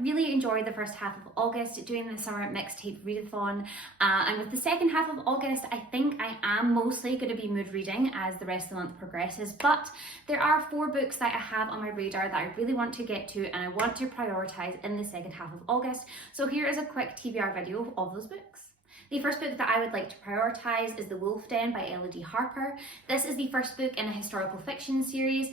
really enjoyed the first half of August doing the summer mixtape readathon, and with the second half of August I think I am mostly going to be mood reading as the rest of the month progresses, but there are 4 books that I have on my radar that I really want to get to and I want to prioritise in the second half of August, so here is a quick TBR video of those books. The first book that I would like to prioritise is The Wolf Den by Elodie Harper. This is the first book in a historical fiction series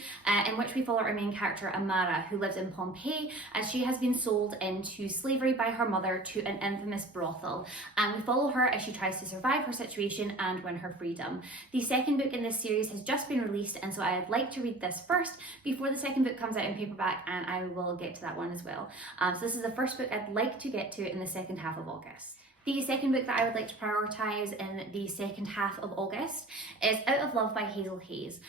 in which we follow our main character Amara, who lives in Pompeii as she has been sold into slavery by her mother to an infamous brothel. And we follow her as she tries to survive her situation and win her freedom. The second book in this series has just been released, and so I'd like to read this first before the second book comes out in paperback, and I will get to that one as well. So this is the first book I'd like to get to in the second half of August. The second book that I would like to prioritise in the second half of August is Out of Love by Hazel Hayes.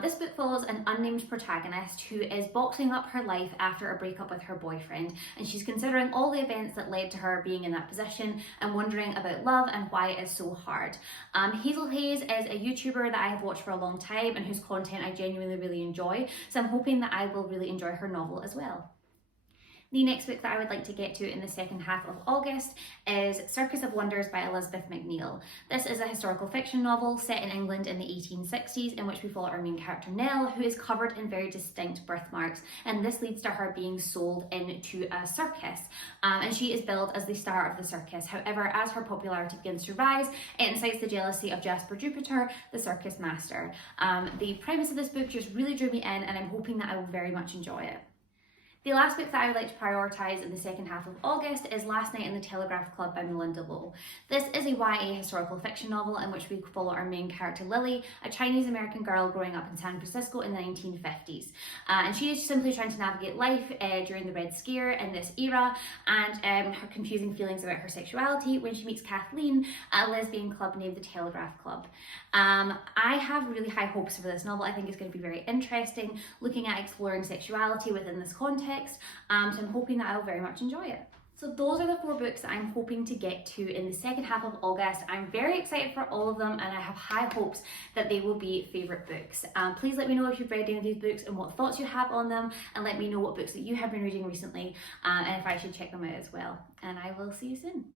This book follows an unnamed protagonist who is boxing up her life after a breakup with her boyfriend, and she's considering all the events that led to her being in that position and wondering about love and why it is so hard. Hazel Hayes is a YouTuber that I have watched for a long time and whose content I genuinely really enjoy, so I'm hoping that I will really enjoy her novel as well. The next book that I would like to get to in the second half of August is Circus of Wonders by Elizabeth McNeill. This is a historical fiction novel set in England in the 1860s in which we follow our main character Nell, who is covered in very distinct birthmarks, and this leads to her being sold into a circus, and she is billed as the star of the circus. However, as her popularity begins to rise, it incites the jealousy of Jasper Jupiter, the circus master. The premise of this book just really drew me in, and I'm hoping that I will very much enjoy it. The last book that I would like to prioritise in the second half of August is Last Night in the Telegraph Club by Melinda Lo. This is a YA historical fiction novel in which we follow our main character Lily, a Chinese-American girl growing up in San Francisco in the 1950s. And she is simply trying to navigate life during the Red Scare in this era, and her confusing feelings about her sexuality when she meets Kathleen at a lesbian club named the Telegraph Club. I have really high hopes for this novel. I think it's going to be very interesting, looking at exploring sexuality within this context. So I'm hoping that I'll very much enjoy it. So those are the 4 books that I'm hoping to get to in the second half of August. I'm very excited for all of them, and I have high hopes that they will be favourite books. Please let me know if you've read any of these books and what thoughts you have on them, and let me know what books that you have been reading recently and if I should check them out as well. And I will see you soon.